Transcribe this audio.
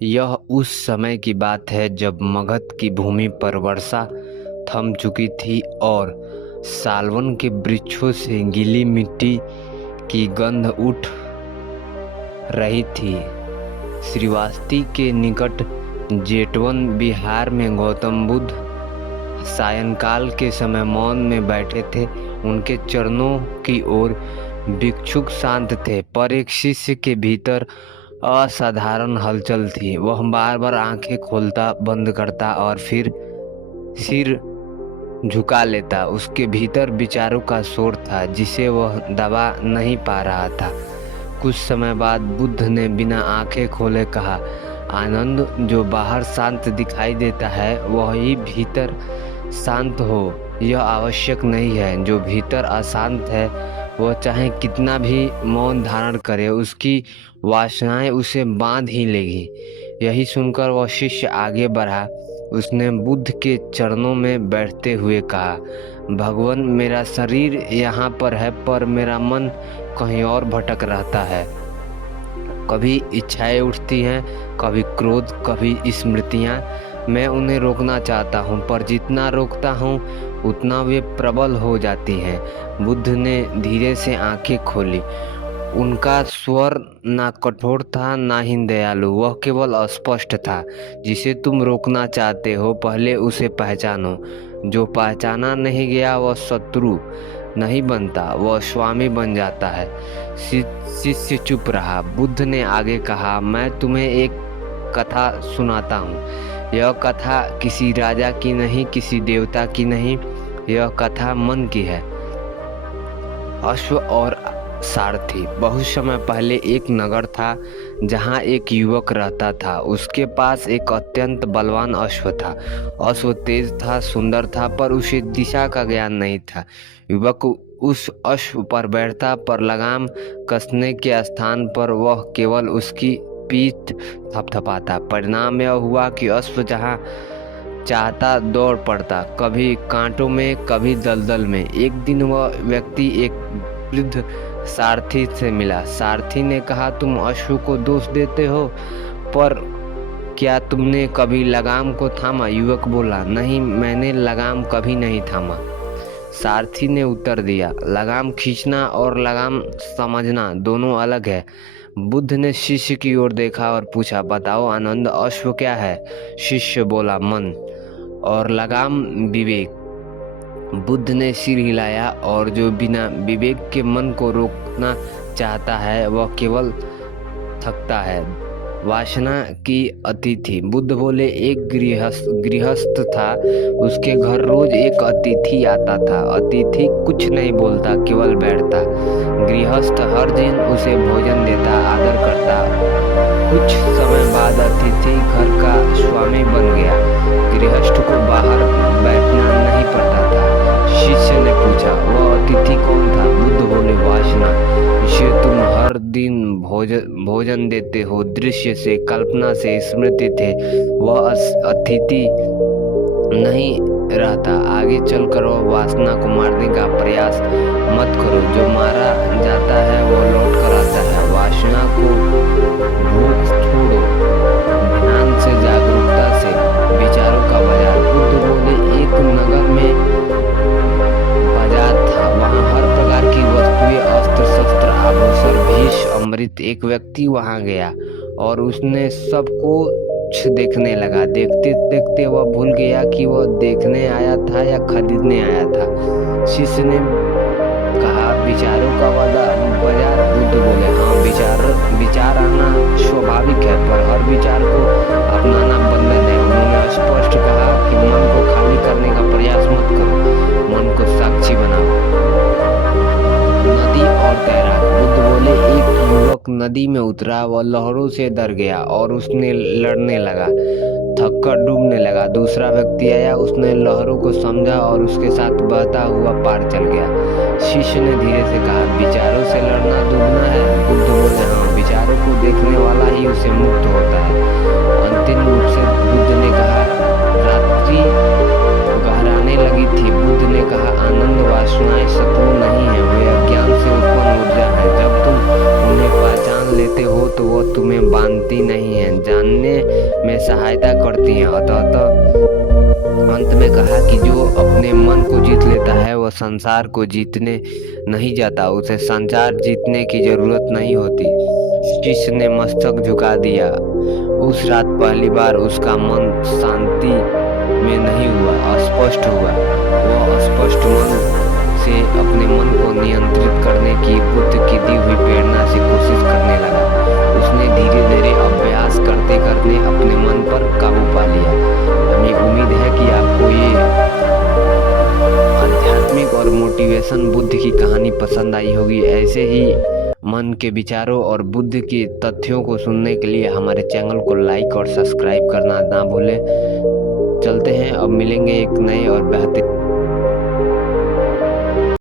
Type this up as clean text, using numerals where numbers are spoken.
यह उस समय की बात है जब मगध की भूमि पर वर्षा थम चुकी थी और सालवन के वृक्षों से गीली मिट्टी की गंध उठ रही थी। श्रीवास्ती के निकट जेतवन विहार में गौतम बुद्ध सायंकाल के समय मौन में बैठे थे। उनके चरणों की ओर भिक्षुक शांत थे, पर एक शिष्य के भीतर असाधारण हलचल थी। वह बार बार आंखें खोलता, बंद करता और फिर सिर झुका लेता। उसके भीतर विचारों का शोर था जिसे वह दबा नहीं पा रहा था। कुछ समय बाद बुद्ध ने बिना आंखें खोले कहा, आनंद, जो बाहर शांत दिखाई देता है वही भीतर शांत हो, यह आवश्यक नहीं है। जो भीतर अशांत है वह चाहे कितना भी मौन धारण करे, उसकी वासनाएं उसे बांध ही लेगी। यही सुनकर वह शिष्य आगे बढ़ा। उसने बुद्ध के चरणों में बैठते हुए कहा, भगवान, मेरा शरीर यहाँ पर है पर मेरा मन कहीं और भटक रहता है। कभी इच्छाएं उठती हैं, कभी क्रोध, कभी स्मृतियाँ। मैं उन्हें रोकना चाहता हूँ, पर जितना रोकता हूँ उतना वे प्रबल हो जाती हैं। बुद्ध ने धीरे से आंखें खोली। उनका स्वर ना कठोर था ना ही दयालु, वह केवल अस्पष्ट था। जिसे तुम रोकना चाहते हो पहले उसे पहचानो। जो पहचाना नहीं गया वह शत्रु नहीं बनता, वह स्वामी बन जाता है। शिष्य चुप रहा। बुद्ध ने आगे कहा, मैं तुम्हें एक कथा सुनाता हूँ। यह कथा किसी राजा की नहीं, किसी देवता की नहीं, यह कथा मन की है। अश्व और सारथी। बहुत समय पहले एक नगर था जहाँ एक युवक रहता था। उसके पास एक अत्यंत बलवान अश्व था। अश्व तेज था, सुंदर था, पर उसे दिशा का ज्ञान नहीं था। युवक उस अश्व पर बैठता, पर लगाम कसने के स्थान पर वह केवल उसकी पीठ थपथपाता। परिणाम यह हुआ कि अश्व जहाँ चाहता दौड़ पड़ता, कभी कांटों में, कभी दलदल में। एक दिन वह व्यक्ति एक वृद्ध सारथी से मिला। सारथी ने कहा, तुम अश्व को दोष देते हो, पर क्या तुमने कभी लगाम को थामा? युवक बोला, नहीं, मैंने लगाम कभी नहीं थामा। सारथी ने उत्तर दिया, लगाम खींचना और लगाम समझना दोनों अलग है। बुद्ध ने शिष्य की ओर देखा और पूछा, बताओ आनंद, अश्व क्या है? शिष्य बोला, मन, और लगाम विवेक। बुद्ध ने सिर हिलाया, और जो बिना विवेक के मन को रोकना चाहता है वह केवल थकता है। वासना की अतिथि। बुद्ध बोले, एक गृहस्थ था। उसके घर रोज एक अतिथि आता था। अतिथि कुछ नहीं बोलता, केवल बैठता। गृहस्थ हर दिन उसे भोजन देता, आदर करता। कुछ समय बाद अतिथि घर का स्वामी बन गया। गृहस्थ को बाहर बैठना नहीं पड़ता था। शिष्य ने पूछा, वह अतिथि कौन था? बुद्ध बोले, वासना। इसे तुम हर दिन भोजन देते हो। दृश्य से, कल्पना से, स्मृति थे। वह अतिथि नहीं रहता। आगे चलकर वह वासना को मारने का प्रयास मत करो। जो मारा जाता है वह लौट कर आता है। वासना को भूख छोड़ो। ध्यान से, जागरूकता से, विचारों का बाजार। बुद्ध बोले, एक नगर में बाजार था। वहाँ हर प्रकार की वस्तुएं, अस्त्र शस्त्र, आभूषण, भीष, अमृत। एक व्यक्ति वहाँ गया और उसने सबको देखने लगा। देखते देखते वह भूल गया कि वह देखने आया था या खरीदने आया था। शिष्य ने कहा, विचारों का बाजार? बुद्ध बोले, हाँ, विचार आना स्वाभाविक है, पर हर विचार को अपनाना बंधन है। उन्होंने स्पष्ट कहा कि मन को खाली करने का प्रयास मत करो, मन को साक्षी बनाओ। नदी और तैराक। बुद्ध बोले, एक युवक नदी में उतरा। वह लहरों से डर गया और उसने लड़ने लगा, थककर डूबने लगा। दूसरा व्यक्ति आया, उसने लहरों को समझा और उसके साथ बहता हुआ पार चल गया। शिष्य ने धीरे से कहा, विचारों से लड़ना डूबना है? बुद्ध बोले, हाँ, विचारों को देखने वाला ही उसे मुक्त होता है। अंतिम रूप से बुद्ध ने कहा, रात्रि गहराने लगी थी। बुद्ध ने कहा, आनंद, वासनाएं शत्रु नहीं है, वे अज्ञान से उत्पन्न ऊर्जा है। जब तुम उन्हें पहचान लेते हो तो वो तुम्हें बांधती नहीं हैं, जानने में सहायता करती हैं। अतः अंत में कहा कि जो अपने मन को जीत लेता है वह संसार को जीतने नहीं जाता, उसे संसार जीतने की जरूरत नहीं होती। शिष्य ने मस्तक झुका दिया। उस रात पहली बार उसका मन शांति में नहीं हुआ, अस्पष्ट हुआ। वह अस्पष्ट मन से अपने मन को नियंत्रित करने की बुद्ध की दी हुई प्रेरणा से कोशिश करने लगा। उसने धीरे धीरे अभ्यास करते करते अपने मन पर काबू पा लिया। हमें उम्मीद है कि आपको ये आध्यात्मिक और मोटिवेशन बुद्ध की कहानी पसंद आई होगी। ऐसे ही मन के विचारों और बुद्ध के तथ्यों को सुनने के लिए हमारे चैनल को लाइक और सब्सक्राइब करना ना भूलें। चलते हैं, अब मिलेंगे एक नए और बेहतर